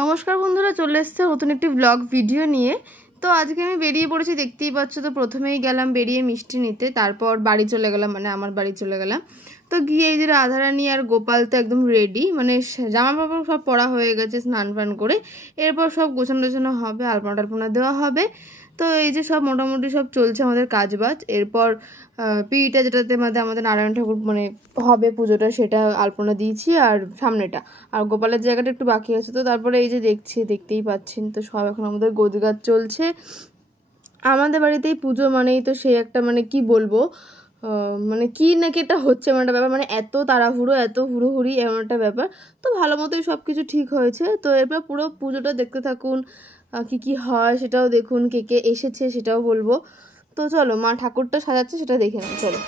নমস্কার বন্ধুরা, চলে এসেছে নতুন একটি ব্লগ ভিডিও নিয়ে। তো আজকে আমি বেরিয়ে পড়েছি, দেখতেই পাচ্ছ। তো প্রথমেই গেলাম বেরিয়ে মিষ্টি নিতে, তারপর বাড়ি চলে গেলাম, মানে আমার বাড়ি চলে গেলাম। তো গিয়ে এই যে রাধারানী আর গোপাল তো একদম রেডি, মানে জামা কাপড় সব পরা হয়ে গেছে, স্নান ফান করে। এরপর সব গোছানো টোছানো হবে, আলপনা টালপনা দেওয়া হবে। তো এই যে সব মোটামুটি সব চলছে আমাদের কাজবাজ। এরপর পিড়িটা যেটাতে আমাদের নারায়ণ ঠাকুর মানে হবে পুজোটা, সেটা আলপনা দিয়েছি, আর সামনেটা আর গোপালের জায়গাটা একটু বাকি আছে। তো তারপরে এই যে দেখতেই পাচ্ছেন, তো সব এখন আমাদের গোছগাছ চলছে। আমাদের বাড়িতেই পুজো মানেই তো সেই একটা মানে কি বলবো, মানে কি নাকি এটা হচ্ছে এমন একটা ব্যাপার, মানে এত তাড়াহুড়ো এত হুড়োহুড়ি এমন একটা ব্যাপার। তো ভালো মতোই সব কিছু ঠিক হয়েছে। তো এরপর পুরো পুজোটা দেখতে থাকুন, কি কি হয় সেটাও দেখুন, কে কে এসেছে সেটাও বলবো। তো চলো, মা ঠাকুরটা সাজাচ্ছে সেটা দেখে নাও, চলো।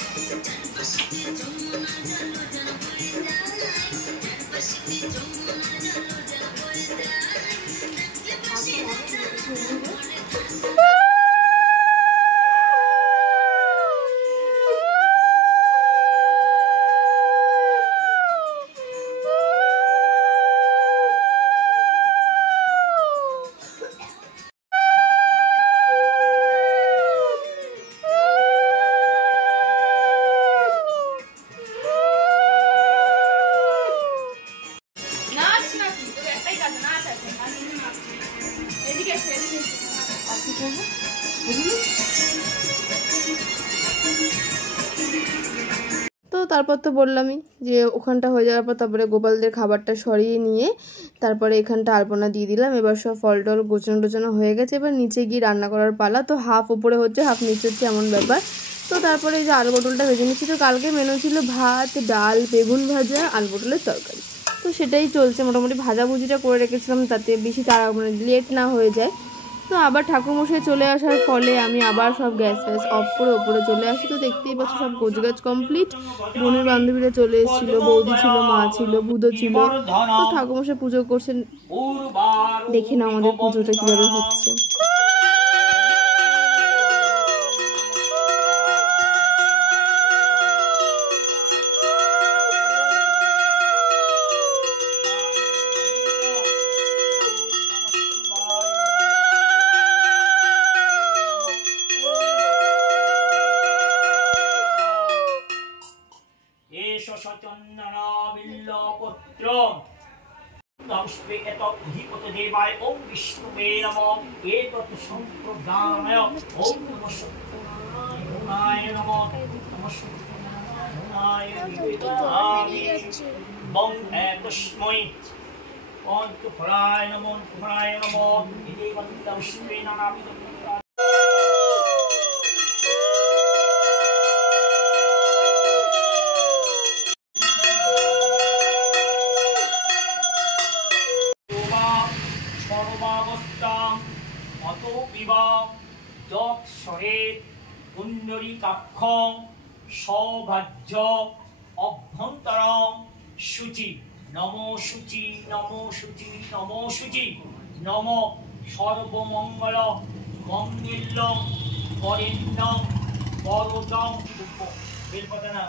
তো তারপর তো বললামই যে ওখানটা হয়ে যাওয়ার পর তারপরে গোপালদের খাবারটা সরিয়ে নিয়ে তারপরে এখানটা আলপনা দিয়ে দিলাম। এবার সব ফল টল গোছানো টোছানো হয়ে গেছে, এবার নিচে গিয়ে রান্না করার পালা। তো হাফ ওপরে হচ্ছে হাফ নিচে হচ্ছে, এমন ব্যাপার। তো তারপরে এই যে আলু পটলটা ভেজে নিচ্ছি। তো কালকে মেনু ছিল ভাত, ডাল, বেগুন ভাজা, আলু পটলের তরকারি। তো সেটাই চলছে, মোটামুটি ভাজাভুজিটা করে রেখেছিলাম তাতে বেশি তাড়া মানে লেট না হয়ে যায়। তো আবার ঠাকুরমশাই চলে আসার ফলে আমি আবার সব গ্যাস ফ্যাস অফ করে ওপরে চলে আসি। তো দেখতেই পাচ্ছি সব গোছগাছ কমপ্লিট। বোনের বান্ধবীরা চলে এসেছিলো, বৌদি ছিল, মা ছিল, বুধো ছিল। তো ঠাকুরমশাই পুজো করছেন, দেখি না আমাদের পুজোটা কিভাবে হচ্ছে। देवाय ओम विष्णुवे नमः एतत् संप्रदानाय ओम नमः सत्यनारायणाय नमः नमः सत्यनारायणाय बं तस्मै पंचफलाय नमः इति वक्तव्ये नानाविध पुण्डरीकाक्षं सौभाज्य अभ्यन्तरं शुचि नमो शुचि नमो शुचि नमो शुचि नमो सर्वमंगल मंगल्यं वरेण्यं वरदं बेलपतना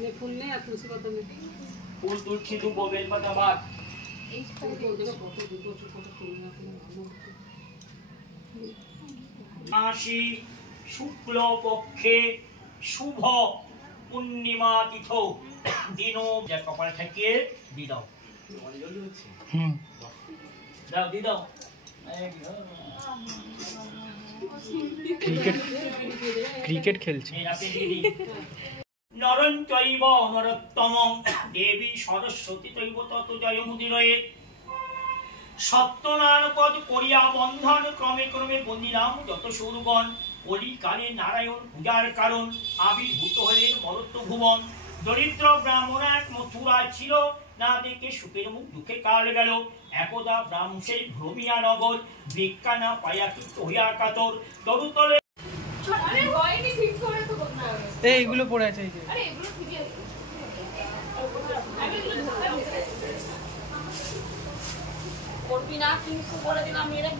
ने फूल ने तुलसी पत्ता में फूल तुलसी दुबो बेलपता बात मासी शुक्ल पक्षे शुभ पूर्णिमा तिथो दिनो जा कपाल ठेकिए दी दाओ दाओ दी दाओ क्रिकेट खेलছে नरं चैव नरोत्तमं देवी सरस्वती तैव ततो जयमुदिरये सत्यनारायण करिया बंधन क्रमे क्रमे बंदिलाम যত সুরগণ কলি কালে নারায়ণ পূজার কারণ আবির্ভূত হলেন মরত্ব ভুবন দরিদ্র ব্রাহ্মণ এক মথুরা ছিল না দেখে সুখের মুখ দুঃখে কাল গেল একদা ব্রাহ্মণ সেই ভ্রমিয়া নগর ভিক্ষা না পায়া কিন্তু হইয়া কাতর তরুতলে আরে হয়নি ঠিক করে তো বলনা এই এগুলো পড়ে আছে এই যে আরে এগুলো ঠিকই আছে আমি এগুলো করবি না কিন্তু বলে দিলাম এরা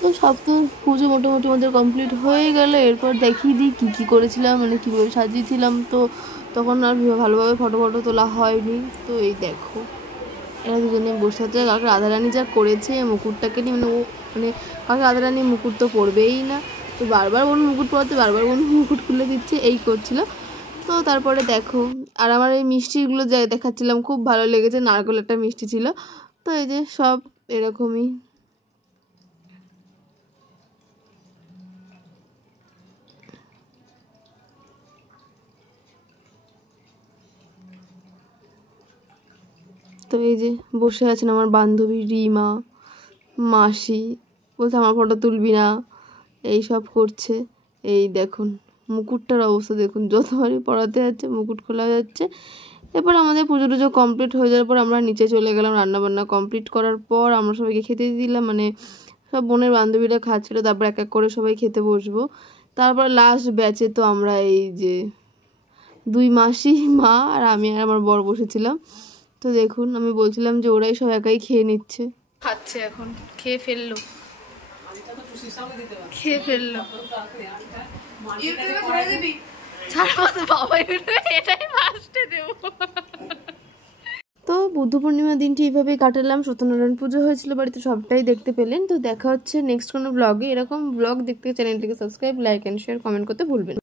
তো তো সব তো পুজো মোটামুটি আমাদের কমপ্লিট হয়ে গেল। এরপর দেখিয়ে দিই কী কী করেছিলাম, মানে কীভাবে সাজিয়েছিলাম। তো তখন আর ভালোভাবে ফটো তোলা হয়নি। তো এই দেখো এরা দুজনে বসে আছে। কাকে রাধারানী যা করেছে মুকুটটাকে নিয়ে, মানে ও মানে কাকে রাধারানী মুকুট তো পরবেই না, তো বারবার বলুন মুকুট পরাতে, বারবার বলুন মুকুট খুলে দিচ্ছে, এই করছিল। তো তারপরে দেখো আর আমার এই মিষ্টিগুলো যা দেখাচ্ছিলাম খুব ভালো লেগেছে, নারকেল একটা মিষ্টি ছিল। তো এই যে সব এরকমই। তো এই যে বসে আছেন আমার বান্ধবী রিমা, মাসি বলছে আমার ফটো তুলবি না, এই সব করছে। এই দেখুন মুকুটটার অবস্থা দেখুন, যতবারই পড়াতে যাচ্ছে মুকুট খোলা যাচ্ছে। এরপর আমাদের পুজো টুজো কমপ্লিট হয়ে যাওয়ার পর আমরা নিচে চলে গেলাম। রান্নাবান্না কমপ্লিট করার পর আমরা সবাইকে খেতে দিলাম, মানে সব বোনের বান্ধবীরা খাচ্ছিলো। তারপর এক এক করে সবাই খেতে বসবো। তারপর লাস্ট ব্যাচে তো আমরা এই যে দুই মাসি, মা আর আমি আর আমার বর বসেছিলাম। তো দেখুন আমি বলছিলাম যে ওরাই সব একাই খেয়ে নিচ্ছে, খাচ্ছে এখন, খেয়ে ফেললো। তো বুদ্ধ পূর্ণিমা দিনটি এইভাবে কাটালাম। সত্যনারায়ণ পুজো হয়েছিল বাড়িতে, সবটাই দেখতে পেলেন। তো দেখা হচ্ছে নেক্সট কোনো ব্লগে। এরকম ব্লগ দেখতে চ্যানেলটিকে subscribe, like and share, comment করতে ভুলবেন।